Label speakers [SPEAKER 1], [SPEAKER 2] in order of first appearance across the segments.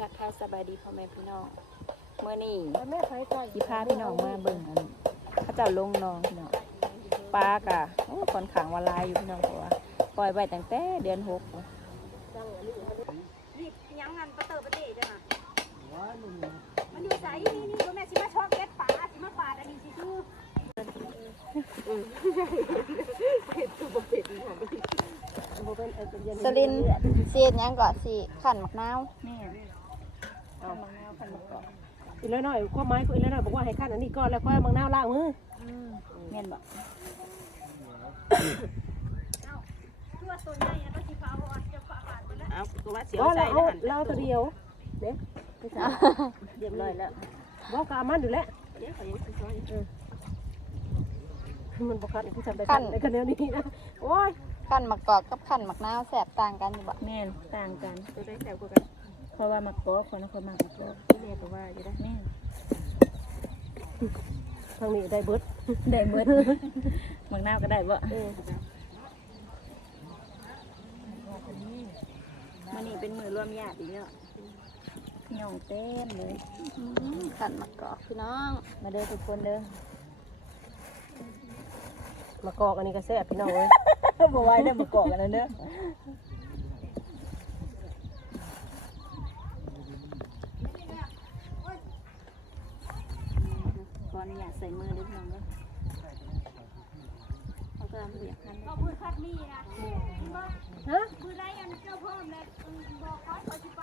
[SPEAKER 1] ทักทายสบายดีพ่อแม่พี่น้องเมื่อนี้
[SPEAKER 2] แล้วแม่ไฟใส่
[SPEAKER 1] ที่พาพี่น้องมาเบิ่งกันเขาเจ้าลงน้องพี่น้องปลากะโอ้ค่อนข้างว่าหลายอยู่พี่น้องเพราะว่าปล่อยไว้ตั้งแต่เดือนหก
[SPEAKER 2] นี่ยังงันประเตอร์ประเตะจ้ะมันอยู่ใส่นี่นี่ก็แม่สิมาชอบเก็ตป่าสิมาป่าอันนี้สิคือ
[SPEAKER 3] สลินเสียดหยังก่อนสิขันมักนาว
[SPEAKER 1] แม่เอามะนาวพันมะก อก
[SPEAKER 4] อีกแล้วหน่อยข้อไม้ก็อีกแล้วหน่อยบอกว่าให้ขั้นอันนี้ก่อนแล้วค่อยเอามังนาวล้างมือ
[SPEAKER 1] แม่นบอก
[SPEAKER 2] ตัวตัวใหญ่อันนั้นสิฟ้าอ่อนจะฟ้าบาดไปแล้ว
[SPEAKER 1] เอาก็ว่าเสียว
[SPEAKER 4] ว่า
[SPEAKER 1] ใส่
[SPEAKER 4] เรา
[SPEAKER 1] แล้วหัน
[SPEAKER 4] เอาเราตัวเดียวเด็ก
[SPEAKER 1] เรียบร้อยแล้ว
[SPEAKER 4] บอกกามันอยู่แล้ว
[SPEAKER 1] เดี๋ยวเขายังสิซอย
[SPEAKER 4] มันบอกกันที่ทำไปกันในกันแนวนี้นะโอ้ย
[SPEAKER 3] ขันมักกอกกับขันมักนาวแสบต่างกันอยู่บ่
[SPEAKER 1] แม่นต่างกันตัวได้แซ่บกว่ากัน เพราะว่ามะกอกคนนั้นเขามากมะกอกแม่ก็ว่าอยู่ได้แม่
[SPEAKER 4] ทางนี้ได้เบิด
[SPEAKER 1] ได้เบิดมะนาวก็ได้บ่
[SPEAKER 4] เออ
[SPEAKER 1] มันนี่เป็นมือรวมญาติอีกแล้วพี่น้องเต็มเลย
[SPEAKER 3] ขันมักกอกพี่น้อง
[SPEAKER 1] มาเด้อทุกคนเด้อ
[SPEAKER 4] มากอกอันนี้ก็แซ่บพี่น้องเว้ย
[SPEAKER 1] บ่ไหวได้อมากอกกันแล้วเด้อ ออนุญาตใส่มือเด้อพี่น้องเด้อเขาก็เรียกกัน
[SPEAKER 2] ก็พื้นคัดมีนะเห็นบ่
[SPEAKER 4] ฮะ
[SPEAKER 2] พื้นไรอันเจ้าเพิ่มเลยบอกขอขอสิไป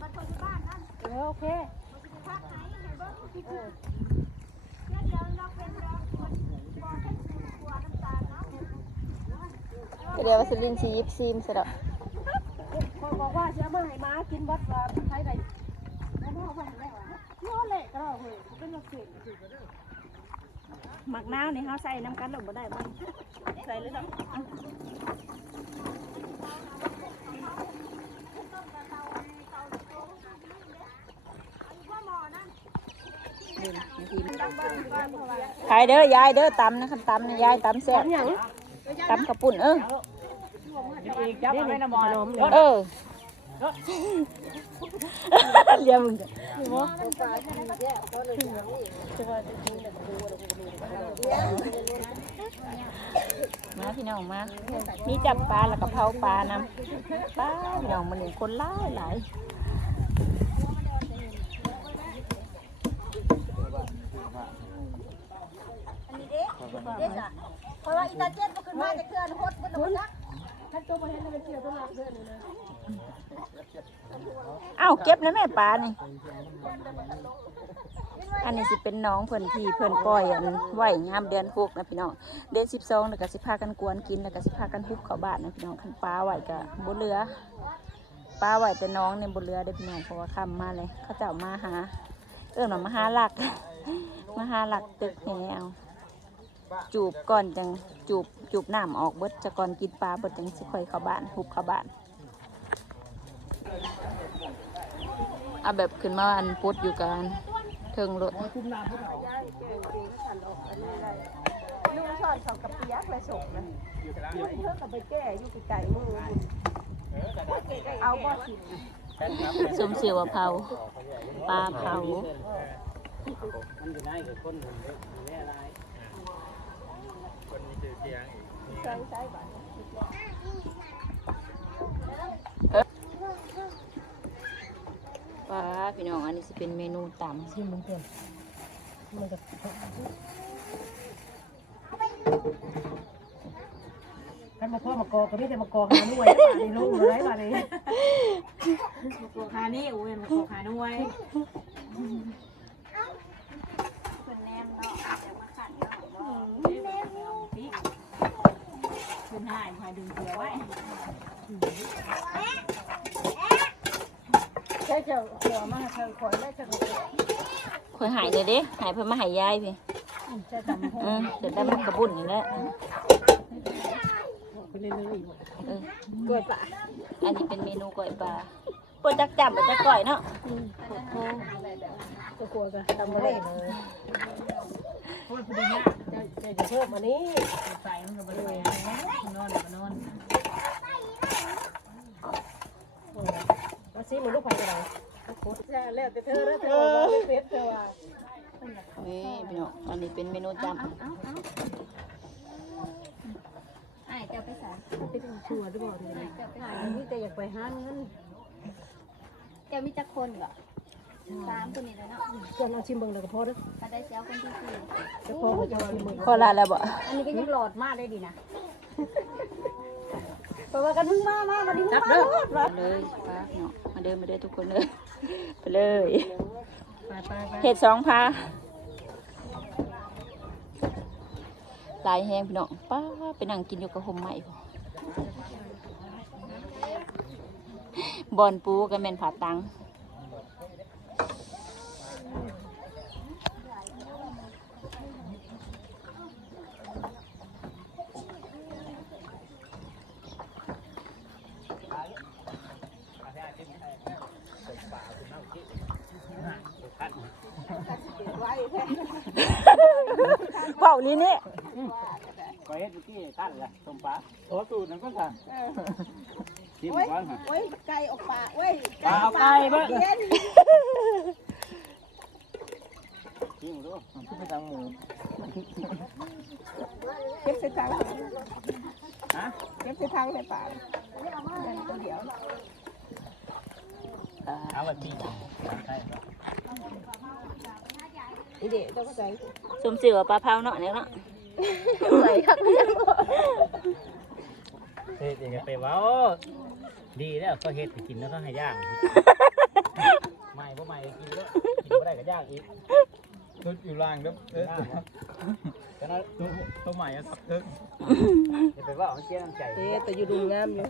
[SPEAKER 2] บัดคนที่บ้านนั่น
[SPEAKER 4] เออโอเค
[SPEAKER 2] มันสิพักไหนเห็นบ่เออเดี๋ยวเดี๋ยวเราเป็นเราคนบอกให้กลัวน้ำตาลเนาะ
[SPEAKER 3] ก็เดี๋ยวว่าสลินสิหยิบซีมซะดอก
[SPEAKER 4] คนบอกว่าจะมาให้ม้ากินวัดว่าใช้ได้แล้วพ่อว่าได้วะ นอนเลยก็ได้เฮ้ยเป็นนักเสียง
[SPEAKER 1] หมักนาวนี่เขาใส่น้ำกันหลบบ่ได้บ่ใส่เลยดอกขายเด้อยายเด้อตำนะครับตำนะยายตำแซ่บ
[SPEAKER 4] ทำหยัง
[SPEAKER 1] ตำกระปุ่นเออ
[SPEAKER 4] จับเอาไว้นะหมอขนม
[SPEAKER 1] เลี้ยมึงมาพี่น้องมา มีจับปลาแล้วก็เผาปลานำปลาพี่น้องมันหนึ่งคนหลายหลาย
[SPEAKER 2] อันนี้เด้เด้จ้ะเพราะว่าอีตาเจ็ดบ่ขึ้นมาจะเคลื่อนหดบ่โดนนะ
[SPEAKER 4] ท่านตัวมาเห็นเลยเกี่ยวตัวหลักเด้อนี่นะ
[SPEAKER 1] อ้าว เก็บนะแม่ปลานี่ อันนี้สิเป็นน้องเพิ่อนที่เพิ่อนปล่อยอันไหวงามเดือนหกนะพี่น้อง เดือนสิบสองแล้วก็สิพากันกวนกินแล้วก็สิพากันฮุบเขาบ้านนะพี่น้องคันปลาไหวก็บ่เหลือปลาไหวแต่น้องเนี่ยบ่เหลือเด้พี่น้องเพราะว่าคำมาเลยเขาเจ้ามาหา เอิ้นว่ามาหาหลัก มาหาหลักตึกแหเอาจูบก่อนจังจูบจูบน้ำออกเบิดจะก่อนกินปลาเบิดจังสิค่อยเข้าบ้านฮุบเข้าบ้าน เอาแบบขึ้นมาอันพุดอยู่กันเทิงรถ
[SPEAKER 4] คุมน้ำผู้เฒ่า
[SPEAKER 2] ลุงสอนเขากับเปียกเลยส่งนะ
[SPEAKER 4] เพื่อกับไปแก้อยู่ไกลๆมือ
[SPEAKER 2] เอาบ่สิ
[SPEAKER 1] สมเสียวเผาปลาเผาป ลาพี่น้องอันนี้จะเป็นเมนูตำ
[SPEAKER 4] ชิมมันเพิ่มมันจะท่านมาพ่อมากอก็ไม่ได้มากอหาหน่วยบาดนี้ลูกไรบาดนี้
[SPEAKER 1] โคคานี่อุ้ยมันโคคาด้วย
[SPEAKER 2] เป็นแนมเนาะจะมาขัดเนาะ
[SPEAKER 1] คุณหายพาดึงเกลือไว้
[SPEAKER 4] เจ้าหัวมาเธอคอยได้เธอ
[SPEAKER 1] คอยหายเลยเด้หายเพื่อมาหายยายพี่
[SPEAKER 4] ใช่จำพ่อ
[SPEAKER 1] เออเดี๋ยวได้มันกระบุ่นนี่แหละ
[SPEAKER 4] ไปเรื่อย
[SPEAKER 1] เออ
[SPEAKER 4] ๆกล้วยป่า
[SPEAKER 1] อันนี้เป็นเมนูก๋วยปลาปวดจักจับปวดจักก่อยเนาะ
[SPEAKER 4] ก็กลัวกันทำมาเลยเพราะมันพอดีเนี่ยจะจะเพิ่มอันนี้ใส่มันก็ไปเลยนอนนอน ซีมันลูกไผ่กระไรใช่แล้วแต่เธอแล้วเธอว่าไม่เป็นเธอว่า
[SPEAKER 1] นี่พี่น้องอันนี้เป็นเมนูจำ
[SPEAKER 2] ไอ้เจ้าไปใส่
[SPEAKER 4] เป็นชัวร์ด้วยบ่เนี่ย
[SPEAKER 2] เจ้าไป
[SPEAKER 4] ถ่า
[SPEAKER 2] ใส่
[SPEAKER 4] ยนี่แต่อยากไปหาเงิน
[SPEAKER 2] เจ้ามีจักคนเหรอสามคนนี่แหล้วเนาะ
[SPEAKER 4] จะลองชิมเบิ่งเลยก็พอเด้อ
[SPEAKER 2] ถ้าได้เจ้าคนที่สี่
[SPEAKER 4] จะพอก็จะชิมเบิ่ง
[SPEAKER 1] ขอลาแล้วบ่
[SPEAKER 2] อันนี้ก็ยังหลอดมากได้ดีนะ เพราะว่ากันมึงมามาวันนี้มึง
[SPEAKER 4] จับ
[SPEAKER 2] มา
[SPEAKER 4] เด้อ
[SPEAKER 1] มาเลยป้าพี่น้องมาเดินมาเดินทุกคนเลยไปเลย
[SPEAKER 4] ไปไปไป
[SPEAKER 1] เห็ดสองพาลายแห้งพี่น้องป้าไปนั่งกินอยู่กับหมใหม่พอบอนปูกับแมนผาตังาลีนี่
[SPEAKER 5] ก็เฮ็ดเมื่อกี้ตั้นละต้มปลาโอ้สูตรนั้นก็สั่งชิมก่อนฮะ
[SPEAKER 4] โอ้ยไก่ออกปากเว้ย
[SPEAKER 5] ปลาเอาไก่เบ้าง
[SPEAKER 4] เย็น
[SPEAKER 5] ชิมดูมันคือไปทางหมู
[SPEAKER 4] เก็บใส่ถัง
[SPEAKER 5] ฮะ
[SPEAKER 4] เก็บใส่ถังในปากตัวเดียว
[SPEAKER 5] เอาแบบนี้ใช่ไหม
[SPEAKER 4] นี่เด็กเจ้าก็ใส่
[SPEAKER 1] สมเสือปลาเผาเนาะเนี่ยเนาะ
[SPEAKER 3] ไหลคักเรียงบ่
[SPEAKER 5] เฮ็ดเองไปว่าดีแล้วก็เฮ็ดไปกินแล้วก็ให้ย่างไม่บ่ไม่กินแล้วกินบ่ได้ก็ย่างอีก
[SPEAKER 6] รถอยู่ล่างเด้อเออ
[SPEAKER 5] แต่นั้น
[SPEAKER 6] ตัวตัวใหม่อะสับเทิง
[SPEAKER 5] อย่าไปว่ามันเสียน้ำใจ
[SPEAKER 4] เอ๊ะแต่อยู่ดูงามอยู่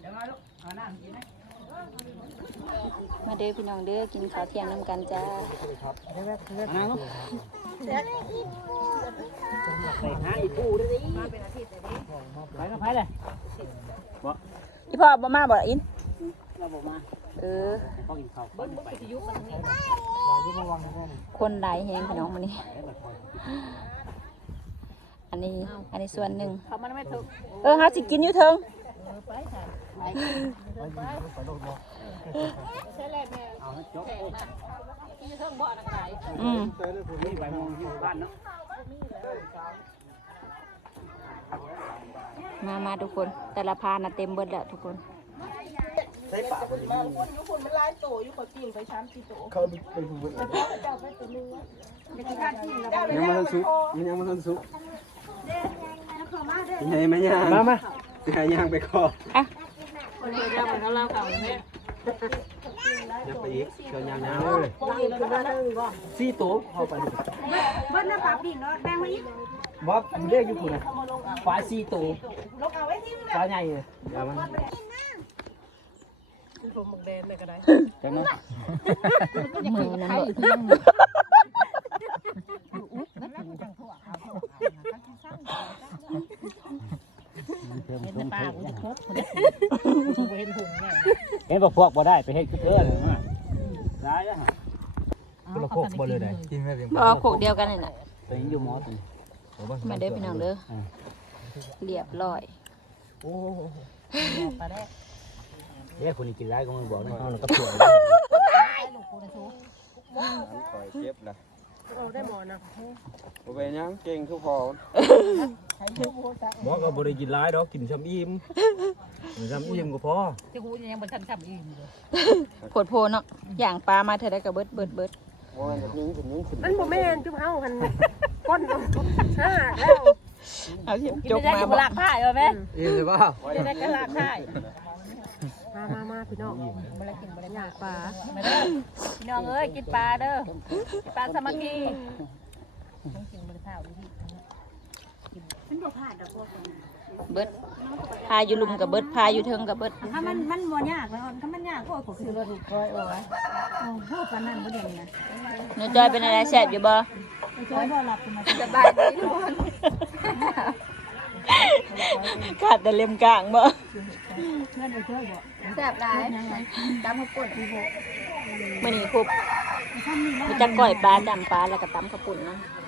[SPEAKER 5] เดี๋ยวมาลูกเอาน้ำกินไหม
[SPEAKER 1] มาเด้อพี่น้องเด้อกินข้าวเที่ยงน้ำกันจ้า
[SPEAKER 5] เอาน้ำลูกไปหาอีปูด้วยดิไปกับไผเลย
[SPEAKER 1] อีพ่อบ่มาบ่อิน
[SPEAKER 5] เราบอกมา
[SPEAKER 1] เออ
[SPEAKER 5] พอกินข้าวไปไป
[SPEAKER 1] คนหลายแหงพี่น้องมันนี่อันนี้อันนี้ส่วนหนึ่ง
[SPEAKER 2] เอ
[SPEAKER 1] อเฮาสิกินอยู่เทิง
[SPEAKER 5] อื
[SPEAKER 1] ม
[SPEAKER 5] นี่ไปมองที่บ้านเนาะ
[SPEAKER 1] มามาทุกคน แต่ละพาน่ะเต็มเบิดแล้วทุกคน
[SPEAKER 4] มาคนอยู่คนมันลายโตอยู่คนกินไปสามสี่โต
[SPEAKER 6] เขาไปหูเบิด
[SPEAKER 4] เจ้าไปตัวนึงเด็กการกินแล้ว
[SPEAKER 6] ยังมาทันสุกมันยังมาทันสุก
[SPEAKER 2] แล้วเขามาเด้อ
[SPEAKER 6] ยังไงมาย่าง
[SPEAKER 5] มามา
[SPEAKER 6] จะหาย่างไปคอ
[SPEAKER 4] คนเดียวมันก็เล่าเก่าแม่
[SPEAKER 6] ยังไปอีกเกินยางๆเลย
[SPEAKER 4] ปกินคือว่านึงบ่
[SPEAKER 6] สี่ตัวเข้าไป
[SPEAKER 2] เบิ้ลน้ำปลาปีกเนาะแบ่งมาอีก
[SPEAKER 6] บอสมันเรียกอยู่คุณนะปลาสี่ตัว
[SPEAKER 4] ลกเอาไว้ที่
[SPEAKER 6] ปลาใหญ่เลยเดี๋ยวมัน
[SPEAKER 4] ผมหมึกแดงเลยก็ได้
[SPEAKER 5] จังเนาะ
[SPEAKER 1] มือนั้นบ่
[SPEAKER 5] เห็นปลากูจะครบเห็น บอกพวกบ่ได้ไปเฮ็ดคือเด้อเลยมาได้แล้วฮะ
[SPEAKER 6] คนละโคกบ่เลยได้กินแม่เพียง
[SPEAKER 1] บ่พวกเดียวกันนี่น่ะ
[SPEAKER 5] ตัวนี้อยู่หมอตัวนี้
[SPEAKER 1] มาเด้อพี่น้องเด้อเรียบร้อยโอ้โห
[SPEAKER 5] เฮ้ยคนนี้กินร้ายก็มันบอกนะเอาแล้วก็ป่วย
[SPEAKER 6] คอยเจ็บนะ
[SPEAKER 4] เอาได้หมอนะ
[SPEAKER 6] บ่ไปยังเก่งทุกพอ
[SPEAKER 7] หมอก็บ่ได้กินหลายดอกกินซ้ำอิ่มกินซ้ำอิ่มก็พอ
[SPEAKER 1] โผดโพเนาะอย่างปลามาเท่าใดก็เบิดเบิดเบิด
[SPEAKER 6] โอ้ยแบบนี้ถึงนี้ถึง
[SPEAKER 4] มันบ่แม่นจุ๊บเฮาหันก้นห้าแล้ว
[SPEAKER 1] เอาสิจกมาบ่
[SPEAKER 3] หลักผ้าเหรอแม่
[SPEAKER 6] เอ็นเลยป่ะ
[SPEAKER 4] จะได้กระลากได้มามามาพี่น้องบ่ได้กินบ่ได้ยากปลา
[SPEAKER 3] พี่น้องเอ้ยกินปลาเด้อกินปลาสามัคคี
[SPEAKER 2] มันบ่พลาดดอกพวกนี้
[SPEAKER 1] เบิดพาอยู่ลุมกับเบิดพาอยู่เทิงกับเบิด
[SPEAKER 2] ถ้ามันมันบ่ยากแล้วถ้ามันยากก็ผมซื้อรถอีกร้อยเอาไว้โอ้โหปานนั้นบ่เด่นนะ
[SPEAKER 1] หนูจอยเป็นอะไรแซ่บอยู่บ่
[SPEAKER 2] ไอ้จ้อยบ่หลับมา
[SPEAKER 3] สบายดีทุกคน
[SPEAKER 1] ขาดแต่เล็มกลางบ่
[SPEAKER 2] เพื่อนไอ้จ้อยบ่
[SPEAKER 3] แซ่บหลายตามข้าวปุ้น
[SPEAKER 1] มื้อนี้ครบมีจักก้อยปลาจำปลาแล้วก็ตำข้าวปุ้นเนาะ
[SPEAKER 2] เ